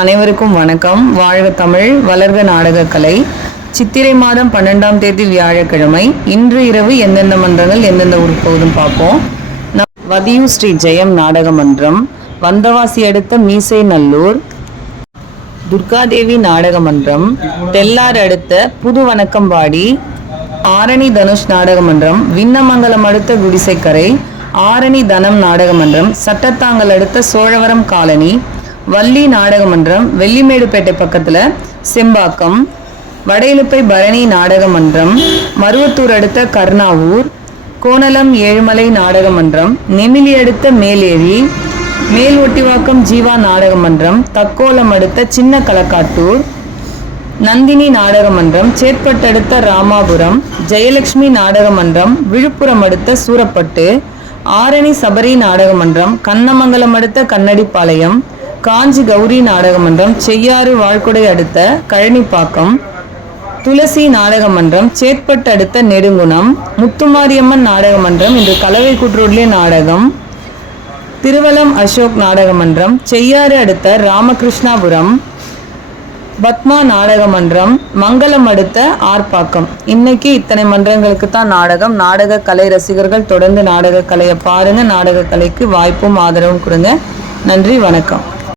அனைவருக்கும் வணக்கம். வாழ்க தமிழ், வளர்க நாடகக்கலை. சித்திரை மாதம் 12ஆம் தேதி வியாழக்கிழமை இன்று இரவு எந்தெந்த மன்றங்கள் எந்தெந்த ஊருக்கு போகுதுன்னு பார்ப்போம். வதியூ ஸ்ரீ ஜெயம் நாடக மன்றம், வந்தவாசி அடுத்த மீசை நல்லூர், துர்காதேவி நாடக மன்றம், தெல்லார் அடுத்த புது வணக்கம்பாடி, ஆரணி தனுஷ் நாடக மன்றம், விண்ணமங்கலம் அடுத்த குடிசைக்கரை, ஆரணி தனம் நாடக மன்றம், சட்டத்தாங்கல் அடுத்த சோழவரம் காலனி, வள்ளி நாடக மன்றம், வெள்ளிமேடுபேட்டை பக்கத்தில் செம்பாக்கம், வடையிலுப்பை பரணி நாடக மன்றம், மருவத்தூர் அடுத்த கர்ணாவூர், கோணலம் ஏழுமலை நாடக மன்றம், நெமிலி அடுத்த மேலேரி, மேல் ஒட்டிவாக்கம் ஜீவா நாடக மன்றம், தக்கோலம் அடுத்த சின்ன களக்காட்டூர், நந்தினி நாடக மன்றம், சேத்பட்டு அடுத்த ராமாபுரம், ஜெயலட்சுமி நாடக மன்றம், விழுப்புரம் அடுத்த சூரப்பட்டு, ஆரணி சபரி நாடக மன்றம், கண்ணமங்கலம் அடுத்த கண்ணடிப்பாளையம், காஞ்சி கௌரி நாடக மன்றம், செய்யாறு வாழ்குடை அடுத்த கழனிப்பாக்கம், துளசி நாடக மன்றம், சேத்பட்டு அடுத்த நெடுங்குணம், முத்துமாரியம்மன் நாடக மன்றம், இன்று கலவை கூற்றூர்லே நாடகம், திருவலம் அசோக் நாடக மன்றம், செய்யாறு அடுத்த ராமகிருஷ்ணாபுரம், பத்மா நாடக மன்றம், மங்களம் அடுத்த ஆர்ப்பாக்கம். இன்னைக்கு இத்தனை மன்றங்களுக்கு தான் நாடகம். நாடக கலை ரசிகர்கள் தொடர்ந்து நாடக கலையை பாருங்க. நாடக கலைக்கு வாய்ப்பும் ஆதரவும் கொடுங்க. நன்றி, வணக்கம்.